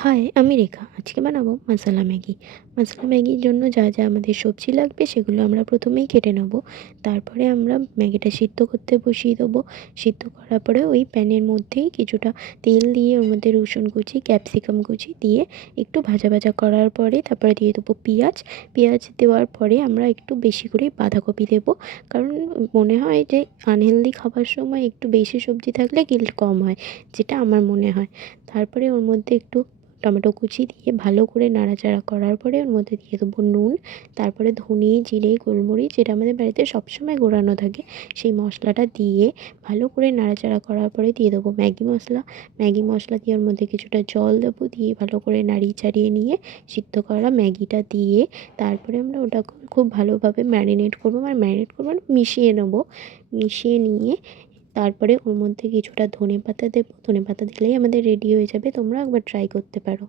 High, আমি রেখা। আজকে বানাবো মশালা ম্যাগি। মশালা ম্যাগির জন্য যা যা আমাদের সবজি লাগবে সেগুলো আমরা প্রথমেই কেটে নেব। তারপরে আমরা ম্যাগিটা সিদ্ধ করতে বসিয়ে দেবো। সিদ্ধ করার পরে ওই প্যানের মধ্যেই কিছুটা তেল দিয়ে ওর মধ্যে রসুন কুচি, ক্যাপসিকাম কুচি দিয়ে একটু ভাজা ভাজা করার পরে তারপরে দিয়ে দেবো পেঁয়াজ। পেঁয়াজ দেওয়ার পরে আমরা একটু বেশি করেই বাঁধাকপি দেবো, কারণ মনে হয় যে আনহেলদি খাবার সময় একটু বেশি সবজি থাকলে গিল্ট কম হয়, যেটা আমার মনে হয়। তারপরে ওর মধ্যে একটু টমেটো কুচি দিয়ে ভালো করে নাড়াচাড়া করার পরে ওর মধ্যে দিয়ে দেবো নুন। তারপরে ধনে, জিরে, গোলমরিচ, যেটা আমাদের বাড়িতে সবসময় গুঁড়ানো থাকে, সেই মশলাটা দিয়ে ভালো করে নাড়াচাড়া করার পরে দিয়ে দেবো ম্যাগি মশলা। ম্যাগি মশলা দিয়ে ওর মধ্যে কিছুটা জল দেবো, দিয়ে ভালো করে নাড়িয়ে চাড়িয়ে নিয়ে সিদ্ধ করা ম্যাগিটা দিয়ে তারপরে আমরা ওটাকে খুব ভালোভাবে ম্যারিনেট করবো। আর ম্যারিনেট করবো মানে মিশিয়ে নেবো। মিশিয়ে নিয়ে তারপরে ওর মধ্যে কিছুটা ধনেপাতা দেবো। ধনেপাতা দিলেই আমাদের রেডি হয়ে যাবে। তোমরা একবার ট্রাই করতে পারো।